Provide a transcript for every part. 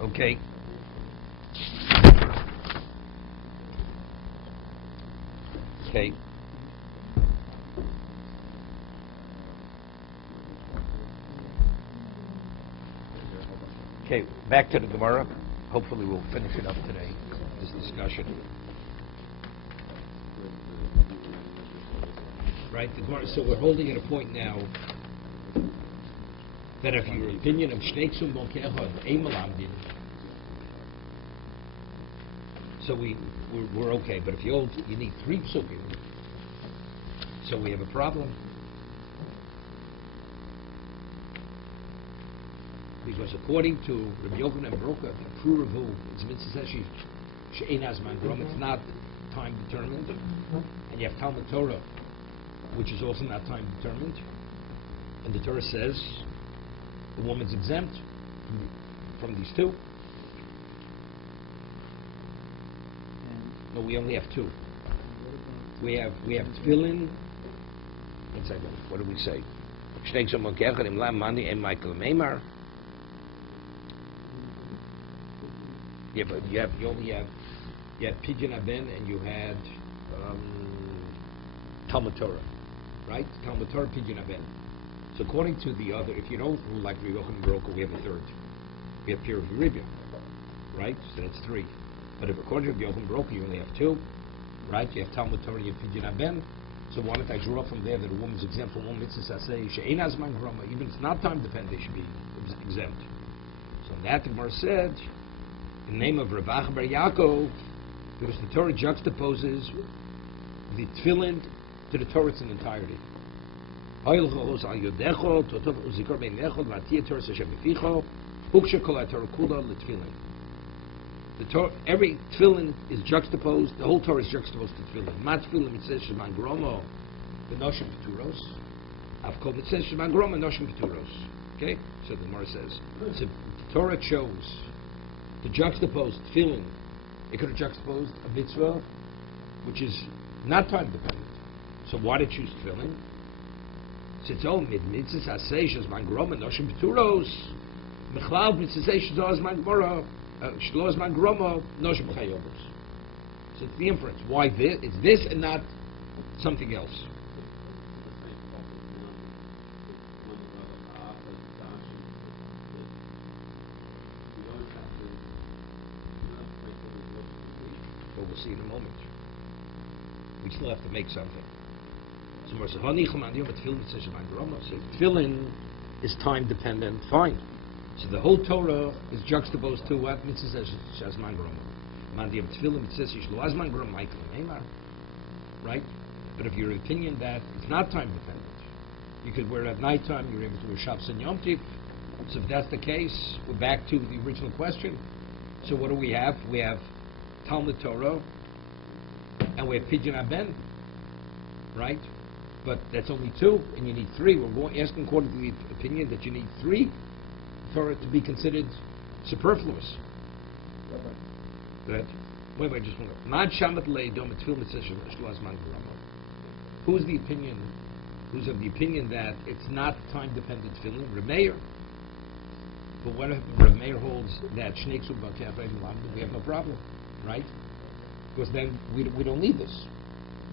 Okay. Okay. Okay, back to the Gemara. Hopefully we'll finish it up today, this discussion. Right, the Gemara, so we're holding at a point now that if your opinion of Shneiksum Bonkeachod Eimelamdin, so we're okay, but if you hold, you need 3 psukim, so we have a problem. Because according to Rabbi Yochanan and Broka, the true Ravu, it's mitzvah she'ein hazman grom, it's not time determined, and you have Talmud Torah, which is also not time determined, and the Torah says the woman's exempt from these 2. No, we only have 2. We have tefillin. One second. What do we say? Shneiksum Bonkeachod Imlam Mani and Michael Meimar. Yeah, but you had Pidyon Aben and you had Talmud Torah, right? Talmud Torah, Pidyon Aben. So according to the other, if you don't rule like Rabbi Yochanan Baroka, we have a 3rd. We have Pir of Yeribia, right? So that's 3. But if according to Rabbi Yochanan Baroka, you only have 2, right? You have Talmud Torah, you have Pidyon Aben. So why don't I draw from there that a woman's exempt from one mitzvah say she'ein hazman groma, even if it's not time dependent, they should be exempt. So that the Gemara said, in the name of Ravach Bar Yaakov, because the Torah juxtaposes the tefillin to the Torah in entirety. The Torah, every tefillin is juxtaposed. The whole Torah is juxtaposed to tefillin. Mat tefillin it says shman gromo v'noshim peturos. Avkol it says shman gromo v'noshim peturos. Okay, so the Gemara says so the Torah chose to juxtapose tefillin. It could have juxtaposed a mitzvah, which is not time dependent. So why did it choose tefillin? Since mid mitzvah asay shman gromo v'noshim peturos. Mechlal mitzvah asay shman gromo. Shlo hazman gromo noshim chayovos. So it's the inference. Why this? It's this and not something else. But we'll see in a moment. We still have to make something. So tefillin is time dependent. Fine. So the whole Torah is juxtaposed to what mitzvah says shazman groma. Mandiyam tefillin it says shlo hazman groma Michael Meimar, right? But if your opinion that it's not time dependent, you could wear it at nighttime. You're able to wear Shabbos and Yom Tiv. So if that's the case, we're back to the original question. So what do we have? We have Talmud Torah and we have Pidyon Aben, right? But that's only 2, and you need 3. We're asking according to the opinion that you need 3. For it to be considered superfluous. Right. Wait, just one. Mad shamat leidom tefillin mitzvah shlo hazman groma. Who's the opinion? Who's of the opinion that it's not time dependent tefillin? Reb Meir. But what if Reb Meir holds that Shneiksum Bonkeachod Eimelamdin? We have no problem, right? Because then we don't need this.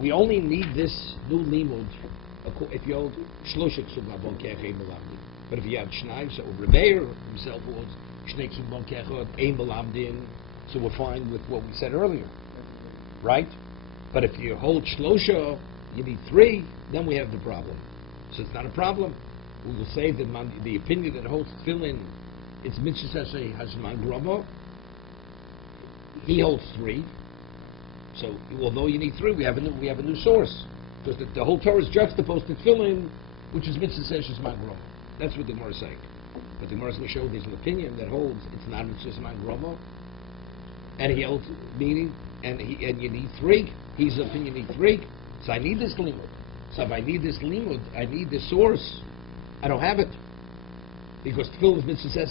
We only need this new limud if you hold Shloshik Sum Bonkeachod Eimelamdin. But if you have Shnai, so Remeir himself holds Shneiksum Bonkeachod Eimelamdin, so we're fine with what we said earlier, right? But if you hold Shlosha, you need 3, then we have the problem. So it's not a problem. We will say that the opinion that holds tefillin, it's mitzvah hazman groma. He holds 3. So although you need 3, we have a new source because the whole Torah is juxtaposed to tefillin, which is mitzvah hazman groma. That's what the Gemara is saying. But the Gemara is going to show there's an opinion that holds it's not mitzvah hazman groma, and he holds meaning, and you need 3. His opinion need 3. So I need this limud. So if I need this limud, I need this source. I don't have it because tefillin is mitzvah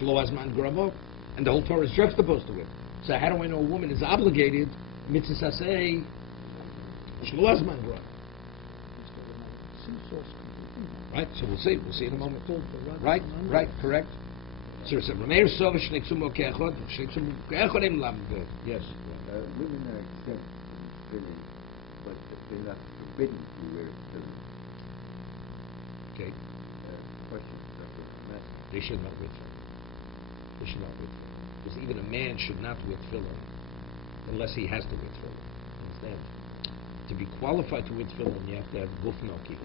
shlo hazman groma, and the whole Torah is juxtaposed to it. So how do I know a woman is obligated mitzvah shlo hazman groma? Right, so we'll see in a moment. Right, correct. So Rameir Sov Shneksum Keachod, Shneksum Keachod Im Lam. Yes. Women are exempt from filling, but they're not forbidden to wear filling. Okay. Question. They should not wear tefillin. They should not wear tefillin. Because even a man should not wear tefillin unless he has to wear tefillin. Understand? To be qualified to wear tefillin, you have to have guf noki.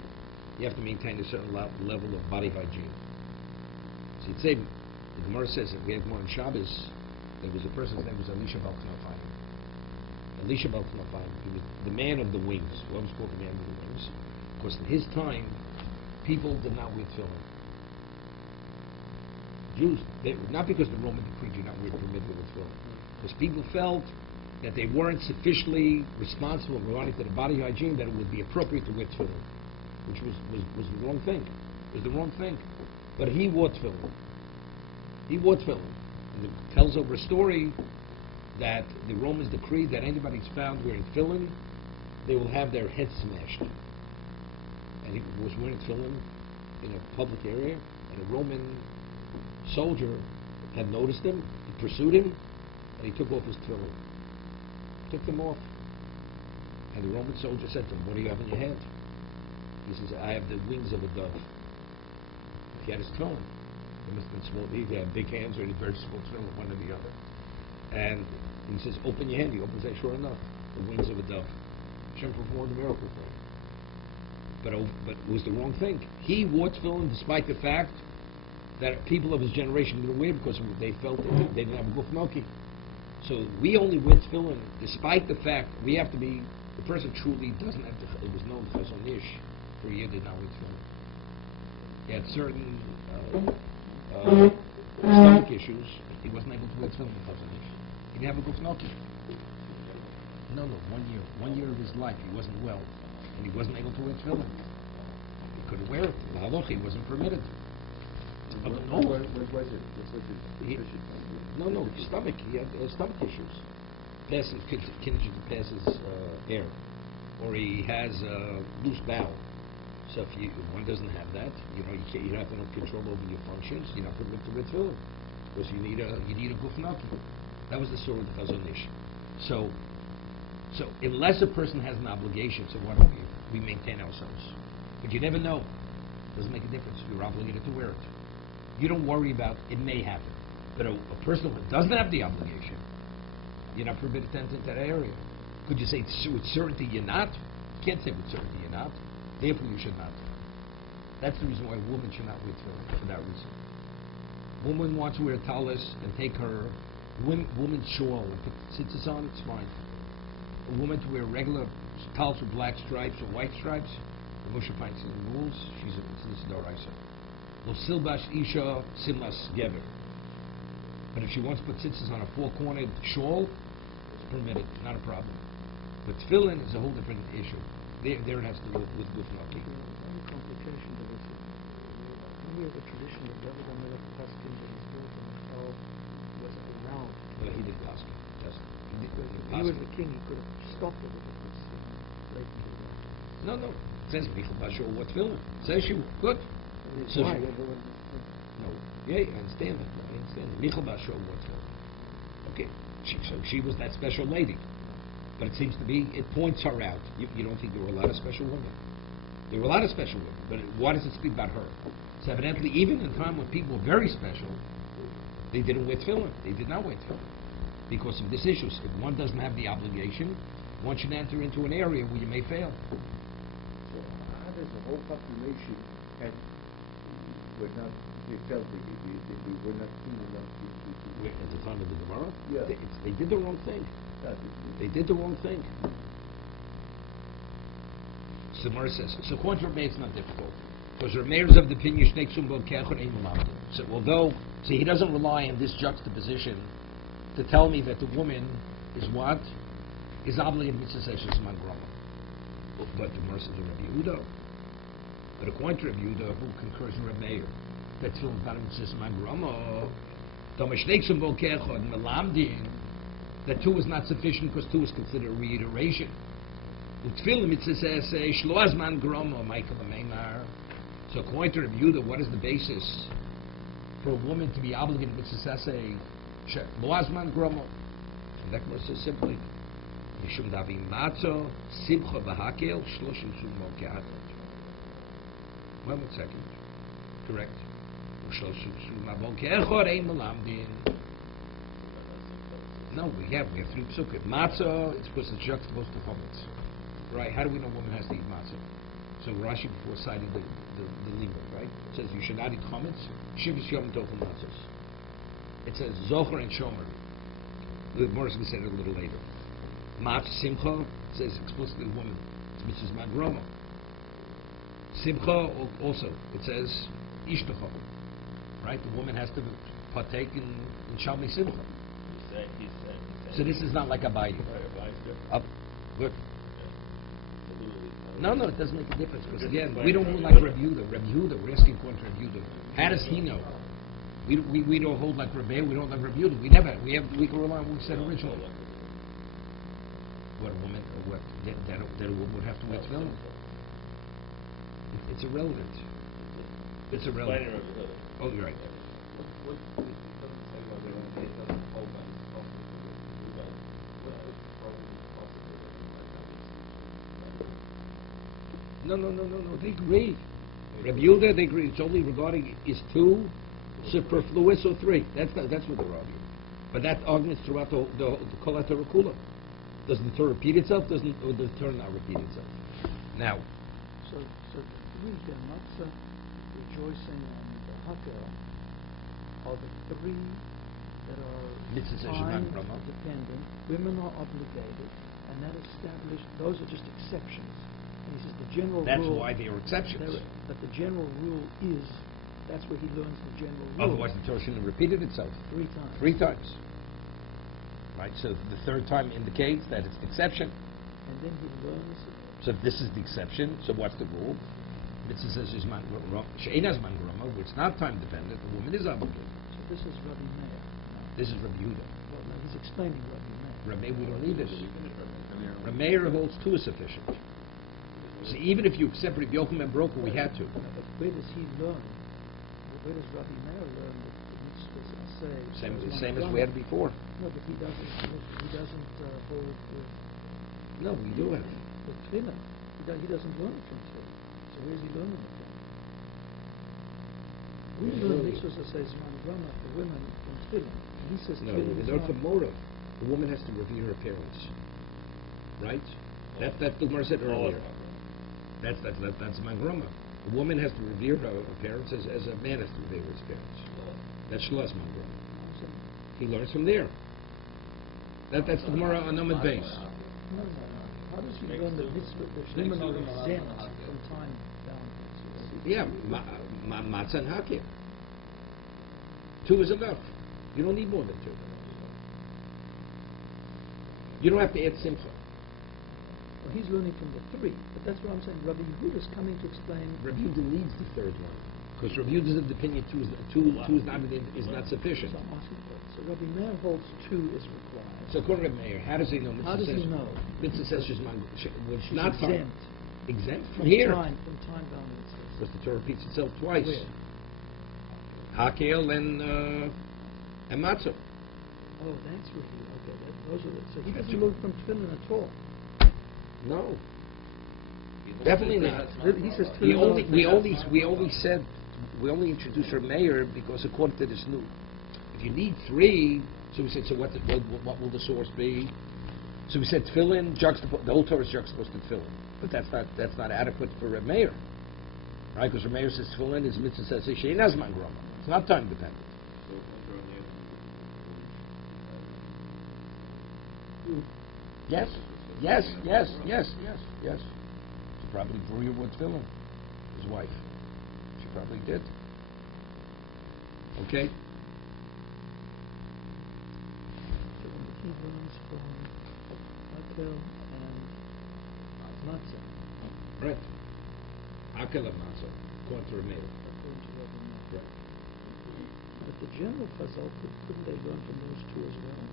You have to maintain a certain level of body hygiene. So you'd say, the Gemara says, if we have more on Shabbos, there was a person's name was Elisha Bal Knafayim. Elisha Bal Knafayim, he was the man of the wings. What was called the man of the wings? Because in his time, people did not wear tefillin. Jews, not because the Roman decree did not wear permitted with tefillin, because people felt that they weren't sufficiently responsible regarding to the body hygiene that it would be appropriate to wear tefillin, which was the wrong thing. It was the wrong thing. But he wore tefillin. He wore tefillin. And it tells over a story that the Romans decreed that anybody who's found wearing tefillin, they will have their heads smashed. And he was wearing tefillin in a public area, and a Roman soldier had noticed him, he pursued him, and he took off his tefillin. Took them off. And the Roman soldier said to him, "What do you have in your hand?" He says, "I have the wings of a dove." He had his tefillin. He must have been small. He had big hands or he had very small tefillin, one or the other. And he says, "Open your hand." He opens it, sure enough, the wings of a dove. Hashem performed a miracle for him. But it was the wrong thing. He wore tefillin despite the fact that people of his generation didn't wear because they felt they didn't have a guf noki. So we only wear tefillin despite the fact we have to be, the person truly doesn't have to, it was known Chazon Ish for a year did not wear tefillin. He had certain stomach issues, he wasn't able to wear tefillin with Chazon Ish. He didn't have a guf noki. No, 1 year of his life he wasn't well, and he wasn't able to wear tefillin. He couldn't wear it. The halacha, he wasn't permitted. What was it? No, stomach. He had stomach issues. Continues to pass his air, or he has loose bowel. So if one doesn't have that, you don't have enough control over your functions. You're not permitted to wear tefillin because you need a guf noki. That was the story of the Chazon Ish. So unless a person has an obligation, so what do we maintain ourselves? But you never know. It doesn't make a difference. You're obligated to wear it. You don't worry about it may happen. But a person who doesn't have the obligation, you're not permitted to enter into that area. Could you say with certainty you're not? You can't say with certainty you're not. Therefore you should not. That's the reason why a woman should not wear tefillin, for that reason. Woman wants to wear a talis and take her woman's shawl and put tzitzis on, it's fine. A woman to wear regular talis with black stripes or white stripes, the Moshe finds in the rules, she's a d'oraisa. Lo silbash isha simlas gever. But if she wants to put tzitzis on a four-cornered shawl, it's permitted, not a problem. But tefillin is a whole different issue. There it has to do with guf noki. One complication that is, we have a tradition that David HaMelech Paskin that his daughter Michal was around. Well, he did Paskin. Because if he was the king, he could have stopped it if it was late to the No. It says Michal Bashor what tefillin. It says she good. So why? No. Yeah, I understand that. Michal Bashor what tefillin. Okay. So she was that special lady. But it seems to be, it points her out. You don't think there were a lot of special women? There were a lot of special women, but why does it speak about her? So evidently, even in a time when people were very special, they didn't wear tefillin. They did not wear tefillin because of this issue. If one doesn't have the obligation, one should enter into an area where you may fail. So how does the whole population were not, they felt they were not clean enough to At the time of the Gemara? Yeah. They did the wrong thing. They did the wrong thing. So Gemara says, so according to Rameir, it's not difficult. Because Rameir is of the opinion, so although, see, he doesn't rely on this juxtaposition to tell me that the woman is what? Is obligated to say she's mangrama. But the Gemara says Rabbi Yehuda. But according to Rabbi Yehuda, who concurs with Rameir, that tefillin is not a mitzvah mangrama, that two is not sufficient because two is considered a reiteration. So according to Rabbi Yehuda, what is the basis for a woman to be obligated with saseh loazman gromo. And that says simply, Mishum davi matzo simcha v'hakel shloshim sumo ke'atot. 1 second. Correct. Shloshim sumo ke'echor ein melamdin. No, we have 3 psukim. Matzah, it's because it's juxtaposed to chametz. Right? How do we know a woman has to eat matzah? So Rashi before cited the lingo, right? It says you should not eat chametz. Shivas yom tochel matzos. It says zocher and shomer. The Gemara is going to say it a little later. Matz simcha says explicitly woman. It's Mrs. Magroma. Simcha also it says ishtacha. Right? The woman has to partake in shalmei simcha. So this is not like a bayit. Good. No, it doesn't make a difference because again, we don't hold like Rabbi Yehuda. We're asking according to Rabbi Yehuda. How does he know? We don't hold like Rabbi. We don't like Rabbi Yehuda. We can rely on what we said originally. What a woman, or what that a woman would have to wear tefillin. It's irrelevant. It's irrelevant. Oh, you're right. No. They agree. Rabbi Yehuda, they agree. It's only regarding is 2 superfluous or 3. That's what they're arguing. But that argument is throughout the Kol HaTorah Kula. Does the Torah repeat itself? Or does the Torah not repeat itself? Now. So the 3, the matzah, rejoicing, and the hakel are the 3 that are time dependent. Women are obligated, and that established. Those are just exceptions. And he says the general That's rule. why they are exceptions. But the general rule is, that's where he learns the general rule. Otherwise the Torah shouldn't have repeated itself. 3 times. 3 times. Right, so the 3rd time indicates that it's the exception. And then he learns. So if this is the exception, so what's the rule? It says she'enas man groma, where it's not time dependent, the woman is obligated. So this is Rabbi Meir. This is Rabbi Yehuda. Well, no, he's explaining Rabbi Meir. Rabbi Meir, we don't need this. Rabbi Meir holds 2 is sufficient. So even if you accept Rabbi Yochanan and Broker, we had to. But where does he learn? Where does Rabbi Meir learn that the mitzvahs are Same as we had before. No, but he doesn't hold with. No, we do have. With tefillin. He doesn't learn it from tefillin. So where's he learning it from? We learn mitzvahs that says man grama for women from tefillin. And he says no, tefillin we is learn not. from Mora. The woman has to revere her parents. Right? That's the Gemara said earlier. That's man grama. A woman has to revere her parents as a man has to revere his parents. That's shlas man grama. He learns from there. That's the Gemara on Amud Beis. No. How does he learn the mitzvah that women are exempt from time boundaries? Yeah, matzah and hakim. 2 is enough. You don't need more than 2. You don't have to add simcha. Well, he's learning from the 3, but that's what I'm saying. Rabbi Yehuda is coming to explain. Rabbi Yehuda needs the 3rd one because Rabbi Yehuda's of the opinion 2 is not sufficient. So I'm asking for it. So Rabbi Meir holds 2 is required. So according to Rabbi Meir, how does he know? How does he know? Mitzvah says she's not exempt. Exempt from From here. time boundaries. Because the Torah repeats itself twice. Where? Hakel and matzah. Oh, that's what he. Okay, those are so he doesn't learn from tefillin at all. No. Definitely not. He says We tefillin. only introduced Rabbi Meir because according to this new, if you need 3, so we said, so what will the source be? So we said tefillin, the whole Torah is juxtaposed to tefillin, but that's not adequate for Rabbi Meir, right? Because Rabbi Meir says tefillin is mitzvah says she'enas man groma. It's not time dependent. Yes. She probably drew your wood tefillin. His wife. She probably did. Okay. So he learns from Akel and Matzah. Right. Akel and matzah, according to Rabbi Meir. According to Rabbi Meir. Right. But the general chazal, couldn't they learn from those 2 as well?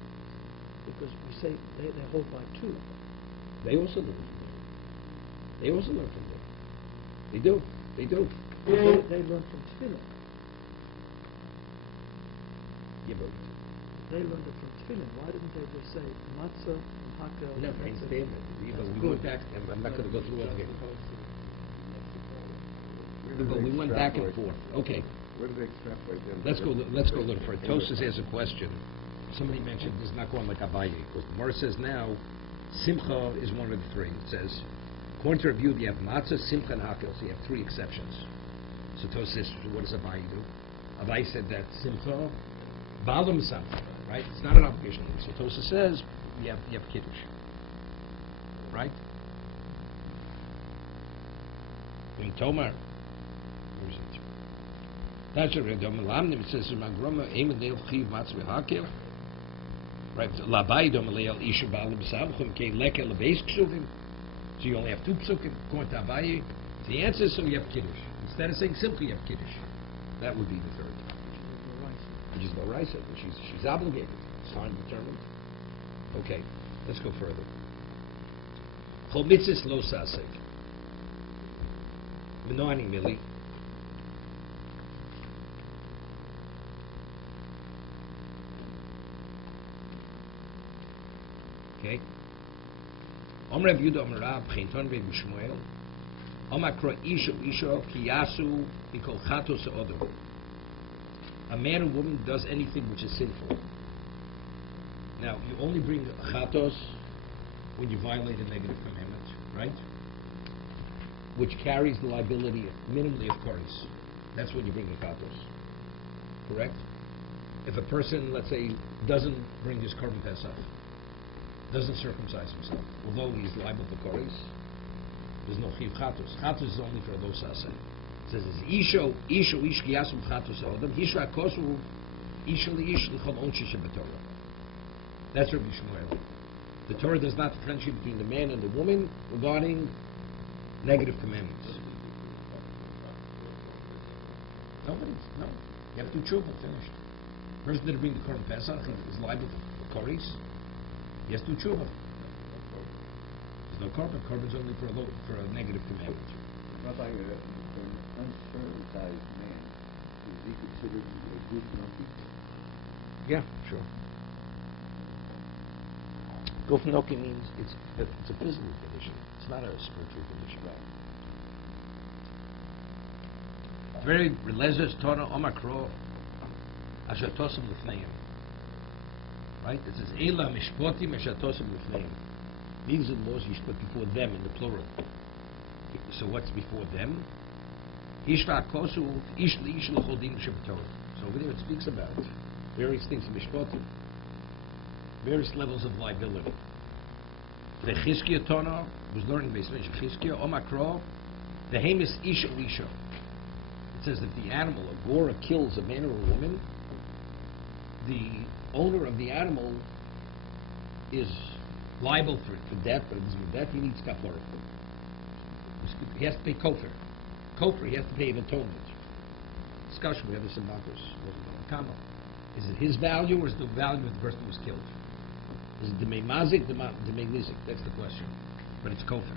Because we say they hold by 2. They also learn from there. They also learn from there. They do. They learn from tefillin. Gimel. They learned it from Tefillin. Why didn't they just say matzah and hakel? No, I understand that. But we went back, and I'm not going to go through it again. But we went back and forth. Okay. Where do they extrapolate them? Let's go a little further. Tosas has a question. Somebody mentioned this is not going like Abaye, because the Gemara says now Simcha is one of the three. It says, according to our view, you have Matzah, Simcha, and Hakel. So you have three exceptions. So Tosas says, what does Abaye do? Abaye said that Simcha, Ba'alam Samcha, right? It's not an obligation. So Tosas says, you have Kiddush. Right? In Tomar, where is it? That's a red it says Magrama Aim Neil Chiv Matz Hakel. Right, Labai Domaleel Isha Balim Samchum Ke Lekel Lebeis Ksuvim. So you only have two psukim, according to Abaye. The answer is so you have Kiddush. Instead of saying simply you have Kiddush. That would be the third. Which is Loraisa, which she's obligated. It's time determined. Okay, let's go further. Chol mitzvahs lo sasek. Menoaning Millie. Okay. Om Rav Yudah Om Rav Chinton Rav Shmuel Om Akra Isha Kiyasu Mikol Chatos Odom. A man or woman does anything which is sinful. Now, you only bring Chatos when you violate a negative commandment, right? Which carries the liability minimally of Koris. That's when you bring the Chatos. Correct? If a person, let's say, doesn't bring his Korban Pesach, doesn't circumcise himself, although he's liable to Koris, there's no Chiv Chatos. Chatos is only for those Aseh. It says, Isho Ish Kiyasum Chatos Odom, Hishra Kosu, Ish Li'ish L'chol Onshi Shebetorah. That's Rabbi Shmuel. The Torah does not differentiate between the man and the woman regarding negative commandments. No. You have to tshuva, finished. The person that bring the Korban Pesach is liable for Koris. He has to tshuva. There's no Korban. Korban's only for a negative commandment. Rabbi, an uncircumcised man, is he considered a good monkey? Yeah, sure. Gufnoki means it's a physical condition. It's not a spiritual condition. Very relezes Torah Omakro Ashatosim Lefneim. Right? It says Ela Mishpotim Ashatosim Lefneim. These are the laws you should put before them in the plural. So what's before them? Ishva Kosu Ish Li'ish L'chodim Shabbatorah. So over there it speaks about various things in Mishpotim. Various levels of liability. The Chizkiah Tona was learning based on Chizkiah Omakro. The Hamis Isha Lisha. It says if the animal, a gora, kills a man or a woman, the owner of the animal is liable for death, but if it's for death, he needs kapara. He has to pay kofar. Kofar, he has to pay an atonement. Discussion, we have this in Marcos. Is it his value or is it the value of the person who was killed? Is it Demei Mazik, Demei Nizik? That's the question. But it's kofar.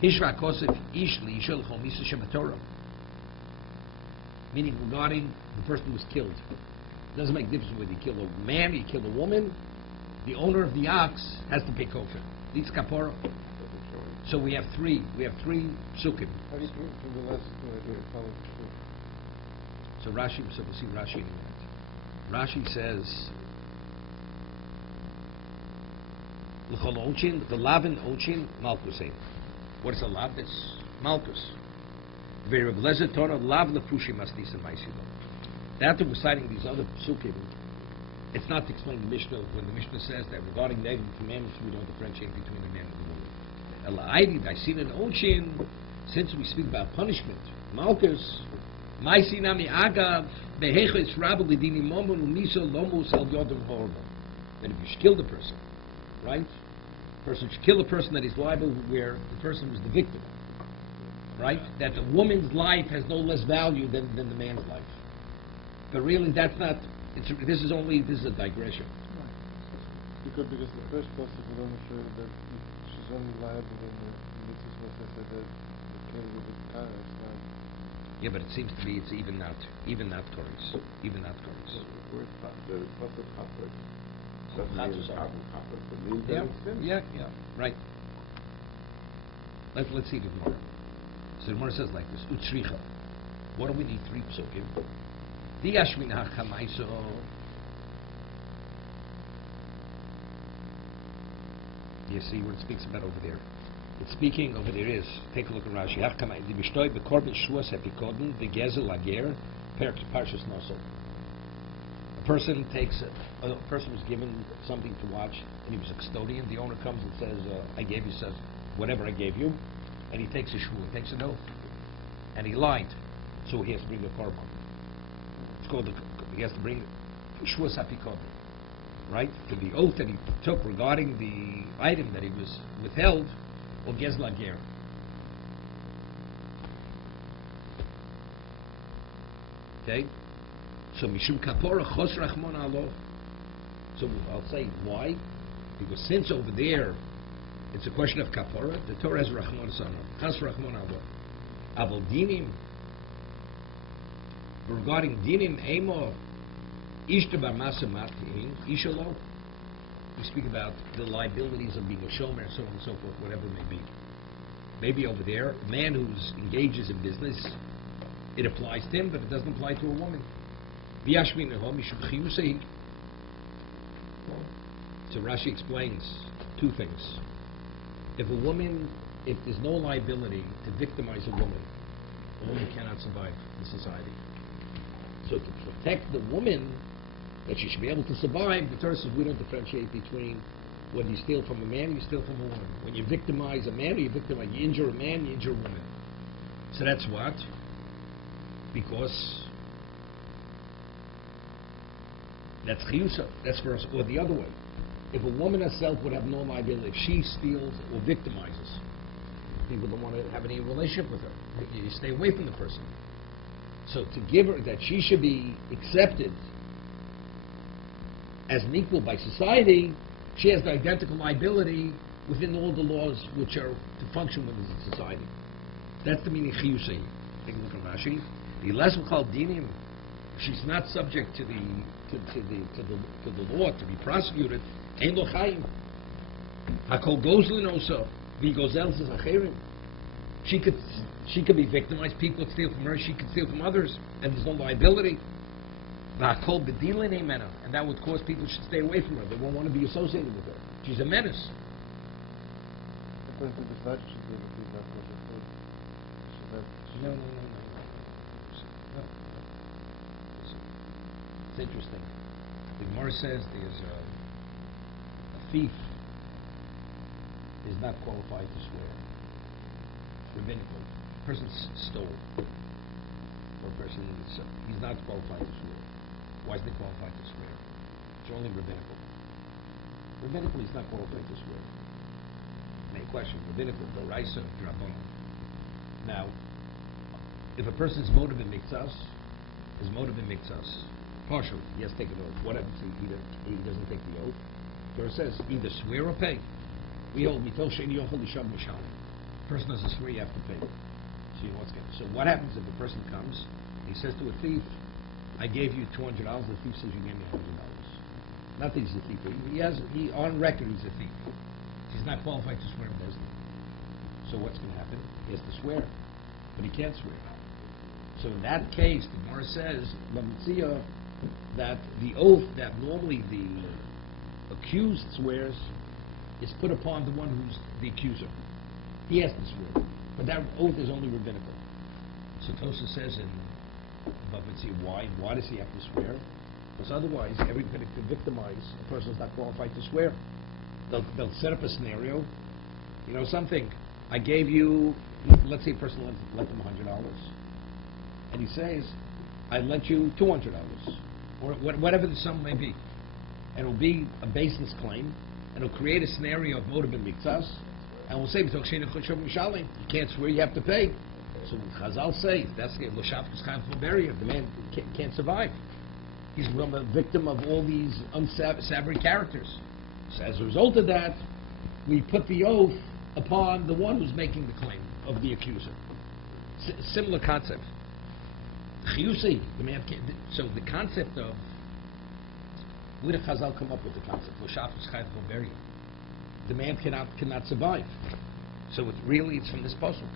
Hishra Kosef Ishli Yishel Chomisa Shematorah. Meaning regarding the person who was killed. It doesn't make a difference whether you kill a man or you kill a woman. The owner of the ox has to pay kofar. Needs kapara. So we have three. We have three psukim. How do you prove from the last So Rashi, so we'll see Rashi in a minute. Rashi says, L'chol onchin, the lavin onchin, malkusein. What is a lav? It's malkus. Very blessed Torah, lav lefushi masnis and maisilo. After we're citing these other psukim, it's not to explain the Mishnah when the Mishnah says that regarding negative commandments we don't differentiate between the man and the woman. Since we speak about punishment, malkus, maisinami agav, behechis rabu lidini momun umiso lomus al yodem horrible. That if you should kill the person, right? The person should kill the person that is liable where the person was the victim. Right? That the woman's life has no less value than the man's life. But really, that's not. This is a digression. Because the first passage will only show that she's only liable when the mitzvah says that the kill with the car is liable. Yeah, but it seems to be it's even not chorus. Even not chorus. The pasuk chapel doesn't mean chapel. It means that it's finished. Yeah, right. Let's see the Gemara. So the Gemara says like this: Utsricha. What do we need 3 psukim? The Yashmin HaChamaiso. You see what it speaks about over there. It's speaking over there is, take a look at Rashi. HaChamai, the Bishtoi, the Korban Shuas Epikoden, the Gezel Lager, parshas Nosel. A person was given something to watch, and he was a custodian. The owner comes and says, I gave you whatever I gave you, and he takes a shvuah, takes an oath, and he lied, so he has to bring the korban. It's called he has to bring Shuas Epikoden, right? For the oath that he took regarding the item that he was withheld, or Gezla Ger. Okay? So Mishum Kapora Chos Rachmon Alo. So I'll say why? Because since over there it's a question of Kapora, the Torah has Rachmon Sano. Chas Rachmon Alo. Avol Dinim. Regarding Dinim Emo Ishta Bar Masa Matin Ishalo. We speak about the liabilities of being a shomer, so on and so forth, whatever it may be. Maybe over there, a man who engages in business, it applies to him, but it doesn't apply to a woman. So Rashi explains 2 things. If there's no liability to victimize a woman cannot survive in society. So to protect the woman, that she should be able to survive, the Torah says we don't differentiate between whether you steal from a man or you steal from a woman. When you victimize a man or you injure a man, you injure a woman. So that's what? Because that's chiyusa. That's for us, or the other way. If a woman herself would have no liability, if she steals or victimizes, people don't want to have any relationship with her. You stay away from the person. So to give her that she should be accepted as an equal by society, she has the identical liability within all the laws which are to function within society. That's the meaning chiyusay. Take a look at Rashi. The lesson called dinim, she's not subject to the law to be prosecuted. Ein lo chayim. Hakol gozlin also. V'gozel says acherim. She could be victimized. People could steal from her. She could steal from others, and there's no liability. And that would cause people to stay away from her. They won't want to be associated with her. She's a menace. According to the statute, she should be that No. It's interesting. The Gemara says there's a thief is not qualified to swear. Rabbinically. A person stole. Or a person, he's not qualified to swear. Why is he qualified to swear? It's only rabbinical. Rabbinical, he's not qualified to swear. Main question, rabbinical, Doraisa, Drabon. Now, if a person's motive in mitzvahs, partially, he has to take an oath. What happens if he doesn't take the oath? Torah says, either swear or pay. We hold, person doesn't swear, you have to pay. So what happens if a person comes, he says to a thief, I gave you $200, the thief says you gave me $100. Not that he's a thief, he on record he's a thief. He's not qualified to swear in business. So what's going to happen? He has to swear, but he can't swear. So in that case, the Gemara says, that the oath that normally the accused swears is put upon the one who's the accuser. He has to swear, but that oath is only rabbinical. So Tosa says in why does he have to swear? Because otherwise, everybody can victimize a person who's not qualified to swear. They'll set up a scenario. You know something? I gave you, let's say a person lent him $100, and he says, I lent you $200, or whatever the sum may be. And it'll be a baseless claim, and it'll create a scenario of motive and mitzvahs, and we'll say, you can't swear, you have to pay. So Chazal say, that's the barrier, the man can't survive. He's a victim of all these unsavory characters. So as a result of that, we put the oath upon the one who's making the claim of the accuser. Similar concept. Chiyusi, the man can't. So the concept of where did Chazal come up with the concept? The man cannot survive. So it's from this pasuk.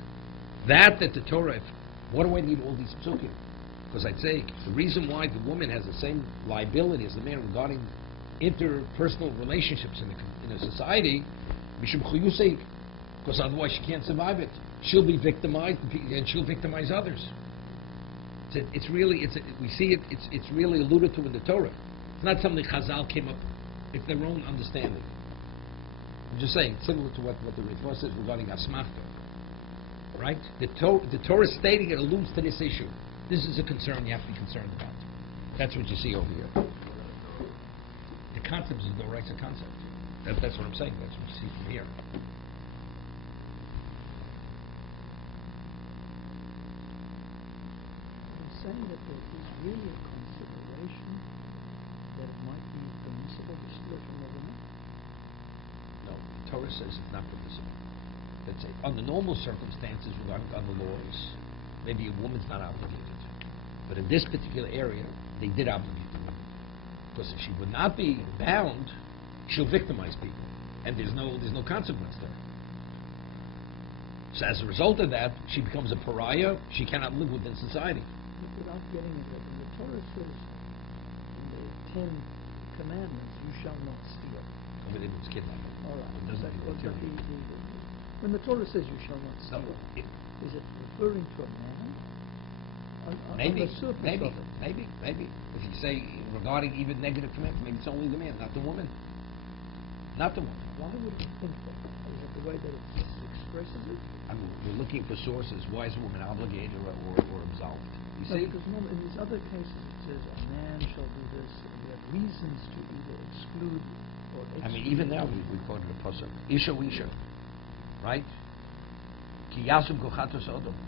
That the Torah. What do I need all these psukim? Because I'd say the reason why the woman has the same liability as the man regarding interpersonal relationships in a society, mishum chiyusei, because otherwise she can't survive it. She'll be victimized, and she'll victimize others. It's really alluded to in the Torah. It's not something Chazal came up. It's their own understanding. I'm just saying, similar to what the Ritva says regarding Asmachta. Right? The Torah stating it alludes to this issue. This is a concern you have to be concerned about. That's what you see over here. The concept is the right concept. That's what I'm saying. That's what you see from here. I'm saying that there is really a consideration that it might be permissible to steal from a woman. No, the Torah says it's not permissible. Let's say under normal circumstances regarding other laws, maybe a woman's not obligated. But in this particular area, they did obligate the woman. Because if she would not be bound, she'll victimize people. And there's no consequence there. So as a result of that, she becomes a pariah. She cannot live within society. Without getting into it, the Torah says in the 10 Commandments, you shall not steal. I mean, it was kidnapping. All right. It doesn't mean material. When the Torah says you shall not steal, is it referring to a man? Maybe. If you say regarding even negative commands, maybe it's only the man, not the woman. Not the woman. Why would you think that? Is it the way that it expresses it? I mean, we're looking for sources. Why is a woman obligated or absolved? You see? Because in these other cases it says a man shall do this, and we have reasons to either exclude or exclude. I mean, even now we quoted a pasuk. Isha, right? Ki yasub kochatos odom.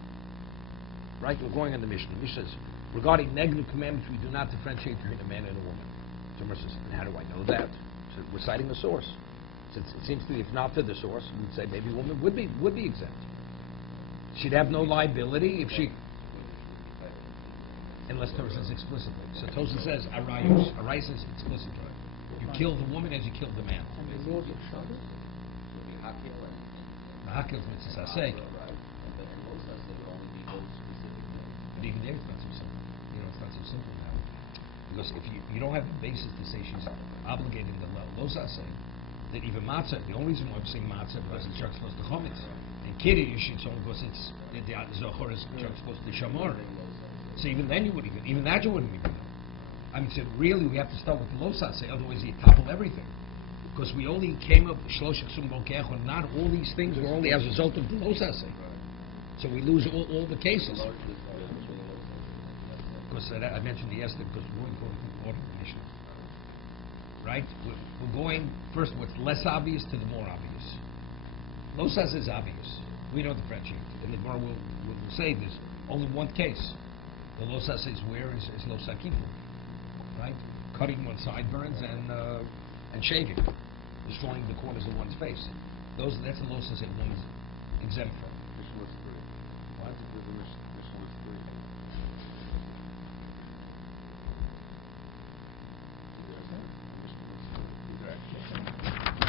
Right? We're going on the Mishnah. The Mishnah says, regarding negative commandments, we do not differentiate between a man and a woman. So Gemara says, and how do I know that? So we're citing a source. Since it seems to be, if not for the source, we'd say maybe a woman would be exempt. She'd have no liability if she, unless Torah says explicitly. So Tosa says, arayus. Arayus is explicit. You kill the woman as you kill the man. And the laws of Shabbos? Mahakil is mitzvah say. But even there, it's not so simple. It's not so simple now. Because if you don't have a basis to say she's obligated to losase, that even matzah, the only reason why I'm saying matzah because it's juxtaposed to chometz. And kiddushin, it's only because it's the zohar is juxtaposed to shamar. So even then you wouldn't even that you wouldn't even know. I mean, so really we have to start with the losase, otherwise you topple everything. Because we only came up shlosh ksum bokech, or not all these things were only as a result of the losase. So we lose all the cases. Because I mentioned it yesterday, because we're going to order the Mishnah. Right? We're going first what's less obvious to the more obvious. Losas is obvious. We know the differentiate. And the Gemara will say there's only one case. The losas is where is losakipu. Right? Cutting one's sideburns and shaving. Destroying the corners of one's face. That's the losas that woman's exempt from. What?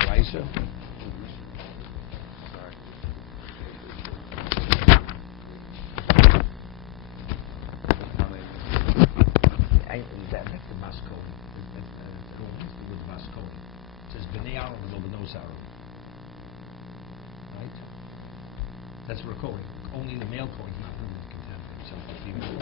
Raisa? That's the Moscow. With the Moscow. It says B'nei Aaron and B'nos Aaron. Right? That's recording. Only the male Kohen is not permitted to contaminate himself with female.